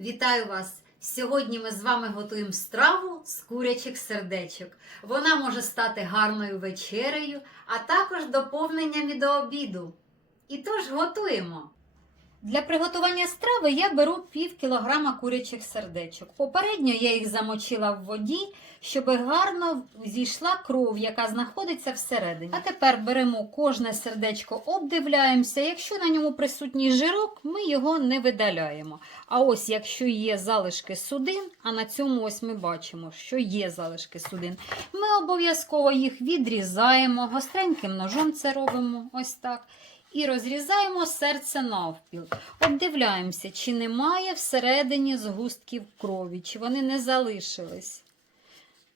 Вітаю вас! Сьогодні ми з вами готуємо страву з курячих сердечок. Вона може стати гарною вечерею, а також доповненням і до обіду. І тож готуємо. Для приготування страви я беру пів кілограма курячих сердечок. Попередньо я їх замочила в воді, щоб гарно зійшла кров, яка знаходиться всередині. А тепер беремо кожне сердечко, обдивляємося. Якщо на ньому присутній жирок, ми його не видаляємо. А ось якщо є залишки судин, а на цьому ось ми бачимо, що є залишки судин, ми обов'язково їх відрізаємо, гостреньким ножом це робимо ось так. І розрізаємо серце навпіл. Обдивляємося, чи немає всередині згустків крові, чи вони не залишились.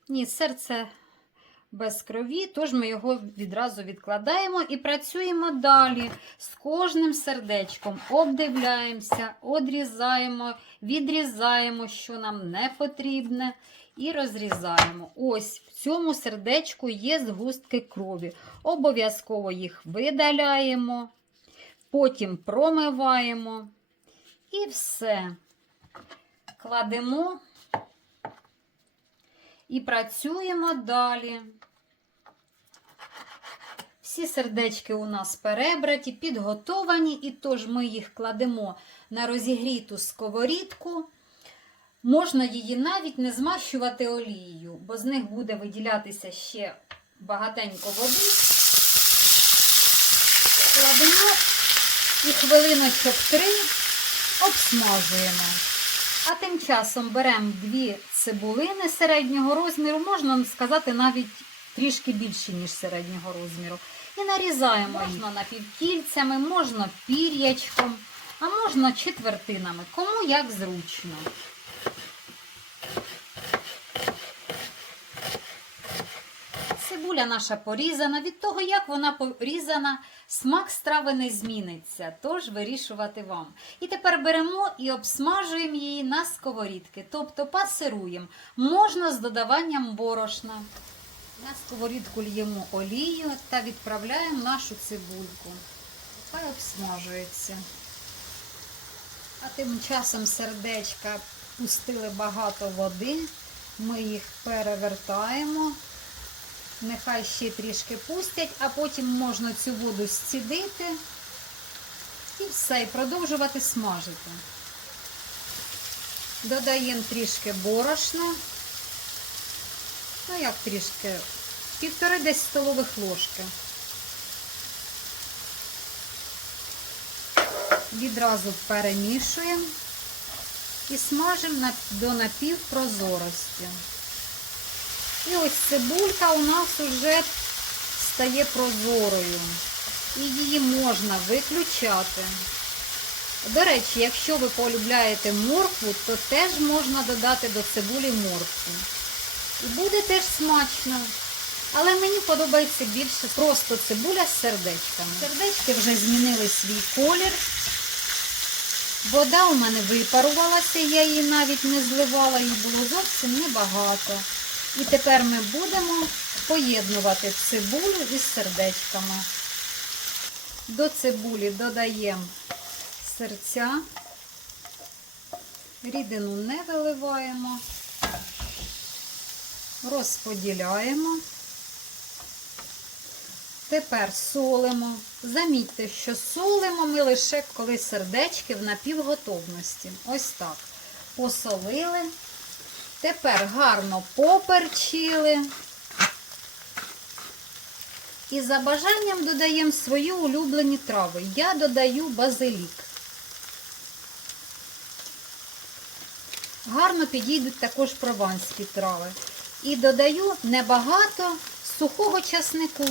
Ні, серце без крові, тож ми його відразу відкладаємо і працюємо далі. З кожним сердечком обдивляємося, одрізаємо, відрізаємо, що нам не потрібне, і розрізаємо. Ось в цьому сердечку є згустки крові. Обов'язково їх видаляємо, потім промиваємо і все. Кладемо і працюємо далі. Всі сердечки у нас перебраті, підготовані, і тож ми їх кладемо на розігріту сковорідку. Можна її навіть не змащувати олією, бо з них буде виділятися ще багатенько води. Кладемо і хвилиночок три обсмажуємо. А тим часом беремо дві цибулини середнього розміру, можна сказати, навіть трішки більше, ніж середнього розміру. І нарізаємо можна напівкільцями, можна пір'ячком, а можна четвертинами, кому як зручно. Цибуля наша порізана. Від того, як вона порізана, смак страви не зміниться, тож вирішувати вам. І тепер беремо і обсмажуємо її на сковорідки, тобто пасируємо. Можна з додаванням борошна. На сковорідку льємо олію та відправляємо нашу цибульку. Хай обсмажується. А тим часом сердечка пустили багато води. Ми їх перевертаємо. Нехай ще трішки пустять, а потім можна цю воду зцідити і все, і продовжувати смажити. Додаємо трішки борошна. Ну, як трішки, півтори десь столових ложки. Відразу перемішуємо і смажимо до напівпрозорості. І ось цибулька у нас вже стає прозорою. І її можна виключати. До речі, якщо ви полюбляєте моркву, то теж можна додати до цибулі моркву. І буде теж смачно. Але мені подобається більше просто цибуля з сердечками. Сердечки вже змінили свій колір. Вода у мене випарувалася, я її навіть не зливала, її було зовсім небагато. І тепер ми будемо поєднувати цибулю із сердечками. До цибулі додаємо серця, рідину не виливаємо, розподіляємо. Тепер солимо. Замітьте, що солимо ми лише коли сердечки в напівготовності. Ось так. Посолили. Тепер гарно поперчили. І за бажанням додаємо свої улюблені трави. Я додаю базилік. Гарно підійдуть також прованські трави. І додаю небагато сухого часнику.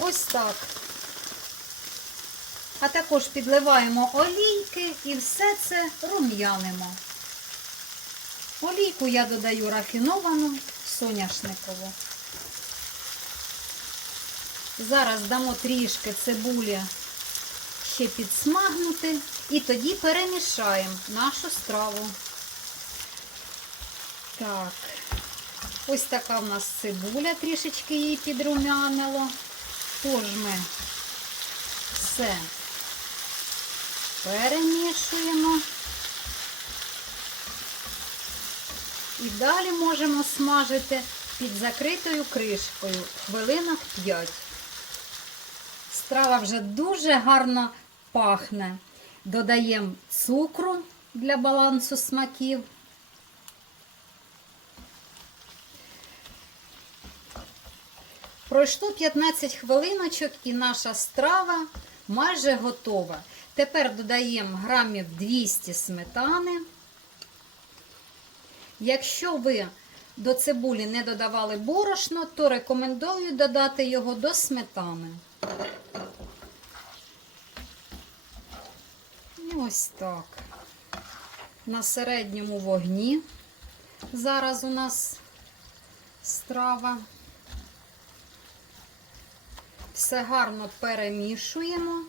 Ось так. А також підливаємо олійки і все це рум'янимо. Олійку я додаю рафіновану соняшникову. Зараз дамо трішки цибулі ще підсмагнути і тоді перемішаємо нашу страву. Так, ось така в нас цибуля, трішечки її підрумянило. Тож ми все Перемішуємо. І далі можемо смажити під закритою кришкою хвилинок 5. Страва вже дуже гарно пахне. Додаємо цукру для балансу смаків. Пройшло 15 хвилиночок і наша страва майже готова. Тепер додаємо грамів 200 сметани. Якщо ви до цибулі не додавали борошно, то рекомендую додати його до сметани. І ось так. На середньому вогні зараз у нас страва. Все гарно перемішуємо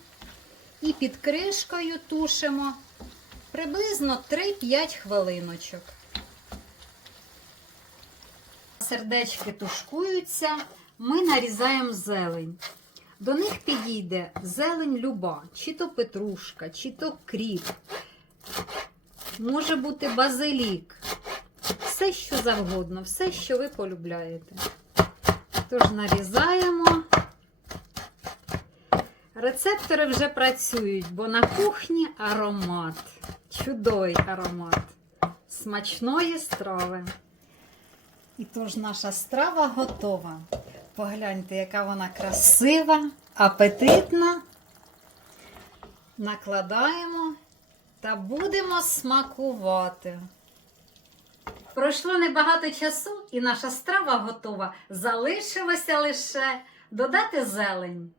і під кришкою тушимо приблизно 3-5 хвилиночок. Сердечки тушкуються, ми нарізаємо зелень. До них підійде зелень люба, чи то петрушка, чи то кріп. Може бути базилік. Все, що завгодно, все, що ви полюбляєте. Тож нарізаємо. Рецептори вже працюють, бо на кухні аромат. Чудовий аромат смачної страви. І тож наша страва готова. Погляньте, яка вона красива, апетитна. Накладаємо та будемо смакувати. Пройшло небагато часу, і наша страва готова. Залишилося лише додати зелень.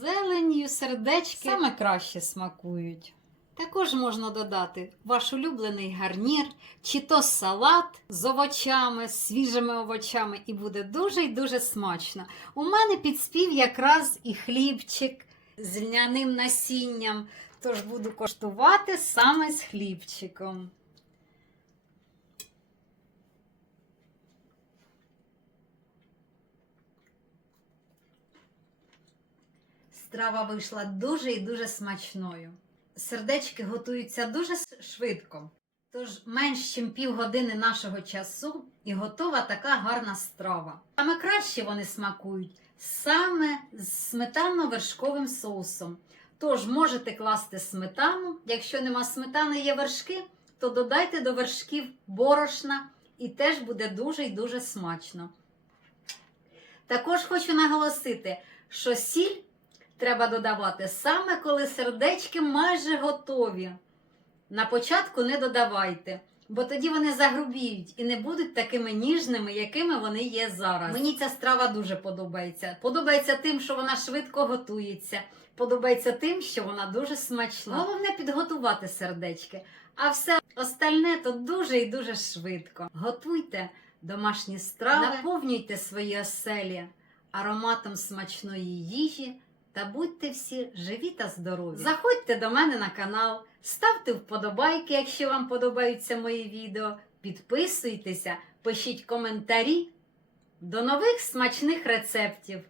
Зеленью сердечки саме краще смакують. Також можна додати ваш улюблений гарнір, чи то салат з овочами, з свіжими овочами, і буде дуже і дуже смачно. У мене підспів якраз і хлібчик з льняним насінням, тож буду коштувати саме з хлібчиком. Страва вийшла дуже і дуже смачною. Сердечки готуються дуже швидко. Тож менш ніж півгодини нашого часу і готова така гарна страва. Саме краще вони смакують саме з сметанно-вершковим соусом. Тож можете класти сметану. Якщо нема сметани, є вершки, то додайте до вершків борошна і теж буде дуже і дуже смачно. Також хочу наголосити, що сіль треба додавати саме коли сердечки майже готові. На початку не додавайте, бо тоді вони загрубіють і не будуть такими ніжними, якими вони є зараз. Мені ця страва дуже подобається. Подобається тим, що вона швидко готується. Подобається тим, що вона дуже смачна. Головне підготувати сердечки, а все остальне то дуже і дуже швидко. Готуйте домашні страви, наповнюйте свої оселі ароматом смачної їжі та будьте всі живі та здорові. Заходьте до мене на канал, ставте вподобайки, якщо вам подобаються мої відео. Підписуйтеся, пишіть коментарі. До нових смачних рецептів!